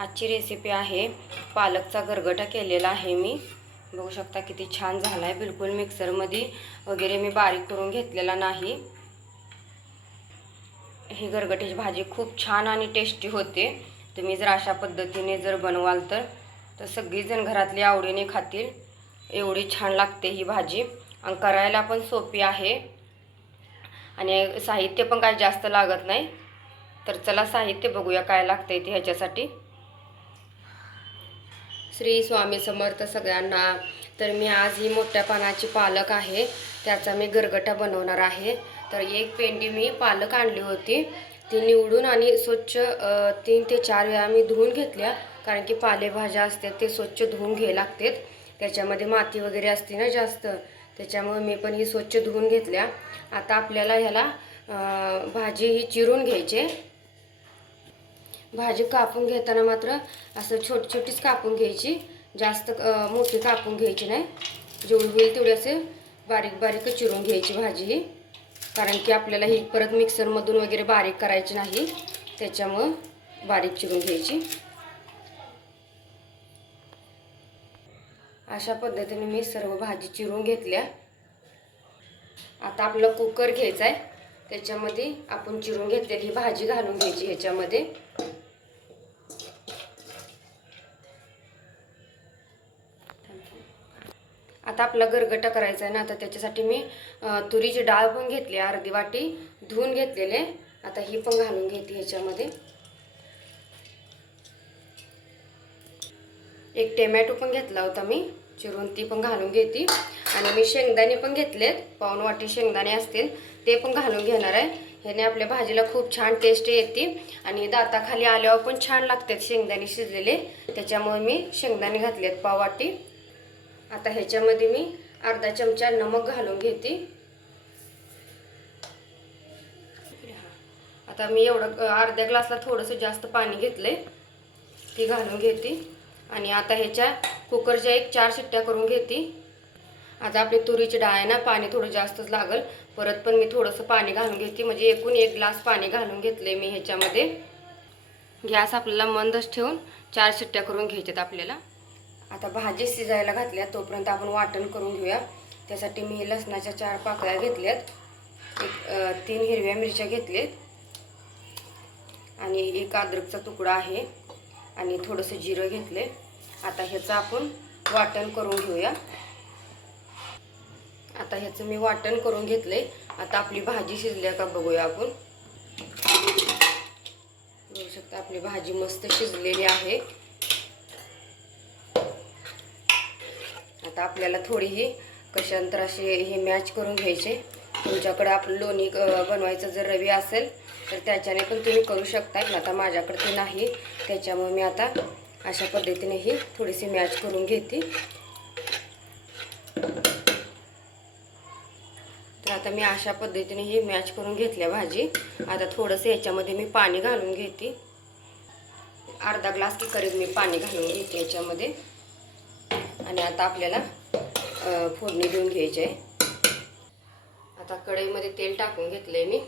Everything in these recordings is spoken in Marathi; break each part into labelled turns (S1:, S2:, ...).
S1: आजची रेसिपी आहे. पालकचा गरगटा केलेला आहे मी. बघू शकता किती छान झाला आहे बिलकुल मिक्सरमध्ये वगैरे मी बारीक करून घेतलेला नाही. ही गरगटीची भाजी खूप छान आणि टेस्टी होते. तुम्ही जर अशा पद्धतीने जर बनवाल तर तर सगळीजण घरातली आवडीने खातील. एवढी छान लागते ही भाजी. आणि करायला पण सोपी आहे. आणि साहित्य पण काही जास्त लागत नाही. तर चला साहित्य बघूया काय लागतंय ते ह्याच्यासाठी. श्री स्वामी समर्थ सगळ्यांना. तर मी आज ही मोठ्या पानाची पालक आहे. त्याचा मी गरगटा बनवणार आहे. तर एक पेंडी मी पालक आणली होती. ती निवडून आणि स्वच्छ तीन ते चार वेळा मी धुवून घेतल्या. कारण की पालेभाज्या असतात ते स्वच्छ धुवून घ्यावे लागतात. त्याच्यामध्ये माती वगैरे असते ना जास्त. त्याच्यामुळे मी पण ही स्वच्छ धुवून घेतल्या. आता आपल्याला ह्याला भाजी ही चिरून घ्यायची भाजी कापून घेताना मात्र असं छोटी छोटीच कापून घ्यायची. जास्त मोठी कापून घ्यायची नाही. जेवढी होईल तेवढी असे बारीक बारीक चिरून घ्यायची भाजी ही. कारण की आपल्याला ही परत मिक्सरमधून वगैरे बारीक करायची नाही. त्याच्यामुळं बारीक चिरून घ्यायची. अशा पद्धतीने मी सर्व भाजी चिरून घेतल्या. आता आपलं कुकर घ्यायचा आहे त्याच्यामध्ये आपण चिरून घेतलेली ही भाजी घालून घ्यायची ह्याच्यामध्ये. आता आपला गरगटा करायचा आहे ना आता त्याच्यासाठी मी तुरीची डाळ पण घेतली अर्धी वाटी धुवून घेतलेले. आता ही पण घालून घेते ह्याच्यामध्ये एक टोमॅटो पण घेतला होता मी चिरून ती पण घालून घेते. आणि मी शेंगदाणे पण घेतलेत पाऊन वाटी शेंगदाणे असतील ते पण घालून घेणार आहे. ह्याने आपल्या भाजीला खूप छान टेस्ट येते. आणि दाताखाली आल्यावर पण छान लागतात शेंगदाणे शिजलेले. त्याच्यामुळे मी शेंगदाणे घातलेत पाव वाटी. आता ह्याच्यामध्ये मी अर्धा चमचा नमक घालून घेते. आता मी एवढं अर्ध्या ग्लासला थोडंसं जास्त पाणी घेतलंय. ती घालून घेते. आणि आता ह्याच्या कुकरच्या एक चार शिट्ट्या करून घेते. आता आपली तुरीची डाळ आहे ना पाणी थोडं जास्तच लागल. परत पण मी थोडंसं पाणी घालून घेते. म्हणजे एकूण एक ग्लास पाणी घालून घेतले मी ह्याच्यामध्ये. गॅस आपल्याला मंदच ठेवून चार शिट्ट्या करून घ्यायच्यात आपल्याला. आता भाजी शिजायला घातल्या तोपर्यंत आपण वाटण करून घेऊया. त्यासाठी मी लसणाच्या चार पाकळ्या घेतल्यात. एक तीन हिरव्या मिरच्या घेतलेत आणि एक अद्रकचा तुकडा आहे. आणि थोडंसं जिरं घेतले आता ह्याचं आपण वाटण करून घेऊया. आता ह्याचं मी वाटण करून घेतले आता आपली भाजी शिजल्या का बघूया आपण. बघू शकता आपली भाजी मस्त शिजलेली आहे. आता आपल्याला थोडी ही कशांतर असे हे मॅच करून घ्यायचे. तुमच्याकडे आपलं लोणी बनवायचं जर रवी असेल तर त्याच्याने पण तुम्ही करू शकता पण आता माझ्याकडे ते नाही. त्याच्यामुळे मी आता अशा पद्धतीने ही थोडीशी मॅच करून घेते. तर आता मी अशा पद्धतीने ही मॅच करून घेतल्या भाजी. आता थोडंसं याच्यामध्ये मी पाणी घालून घेते. अर्धा ग्लास की करीत मी पाणी घालून घेते याच्यामध्ये. आणि आता आपल्याला फोडणी देऊन घ्यायची आहे. आता कढईमध्ये तेल टाकून घेतलं आहे मी.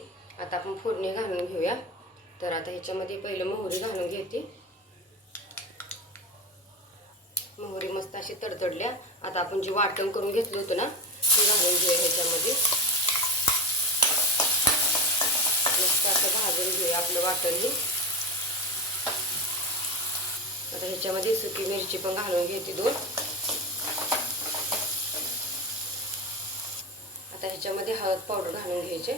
S1: आता आपण फोडणी घालून घेऊया. तर आता ह्याच्यामध्ये पहिलं मोहरी घालून घेते. मोहरी मस्त अशी तडतडल्या. आता आपण जे वाटण करून घेतलं होतं ना ते घालून घेऊया ह्याच्यामध्ये. मस्त असं भाजून घेऊया आपलं वाटणही आता ह्याच्यामध्ये सुकी मिरची पण घालून घेते दोन. आता ह्याच्यामध्ये हळद पावडर घालून घ्यायचे.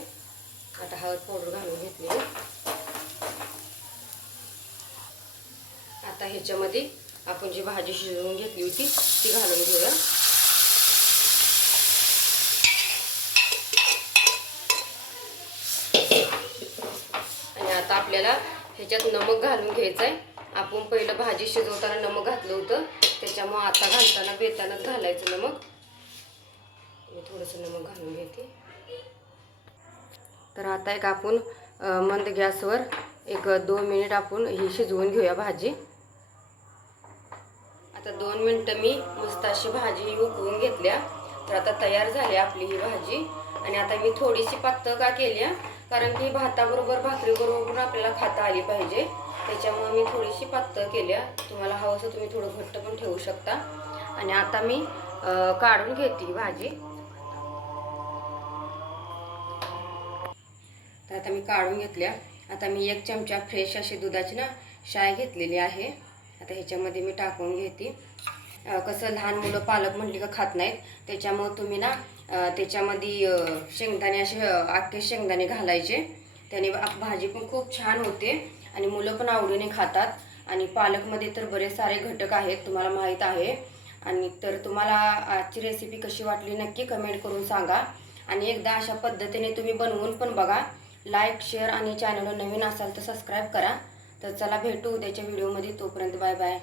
S1: आता हळद पावडर घालून घेतली. आता ह्याच्यामध्ये आपण जी भाजी शिजवून घेतली होती ती घालून घेऊया. आणि आता आपल्याला ह्याच्यात नमक घालून घ्यायचं आहे आपण पहिलं भाजी शिजवताना नमक घातलं होतं. त्याच्यामुळं आता घालताना बेतानच घालायचं नमक. थोडंसं नमक घालून घेते. तर आता एक आपण मंद गॅसवर एक दोन मिनिट आपण ही शिजवून घेऊया भाजी. आता दोन मिनटं मी मस्त अशी भाजी उकळून घेतल्या. तर आता तयार झाली आपली ही भाजी. आणि आता मी थोडीशी पातळ का केल्या? कारण की भाताबरोबर भाकरीबरोबर पण आपल्याला खाता आली पाहिजे. त्याच्यामुळे मी थोडीशी पातळ केल्या. तुम्हाला हवं असं तुम्ही थोडं घट्ट पण ठेवू शकता. आणि आता मी काढून घेते भाजी. आता मी काढून घेतल्या. आता मी एक चमचा फ्रेश अशी दुधाची ना शाय घेतलेली आहे. आता ह्याच्यामध्ये मी टाकून घेते. कसं लहान मुलं पालक म्हटली का खात नाहीत त्याच्यामुळं तुम्ही ना त्याच्यामध्ये शेंगदाणे असे आख्खे अख्खे शेंगदाणे घालायचे. त्याने भाजी पण खूप छान होते आणि मुलं पण आवडीने खातात. आणि पालकमध्ये तर बरेच सारे घटक आहेत तुम्हाला माहीत आहे. आणि तर तुम्हाला आजची रेसिपी कशी वाटली नक्की कमेंट करून सांगा. आणि एकदा अशा पद्धतीने तुम्ही बनवून पण बघा. लाईक शेअर आणि चॅनलवर नवीन असाल तर सबस्क्राईब करा. तर चला भेटू उद्याच्या व्हिडिओमध्ये. तोपर्यंत बाय बाय.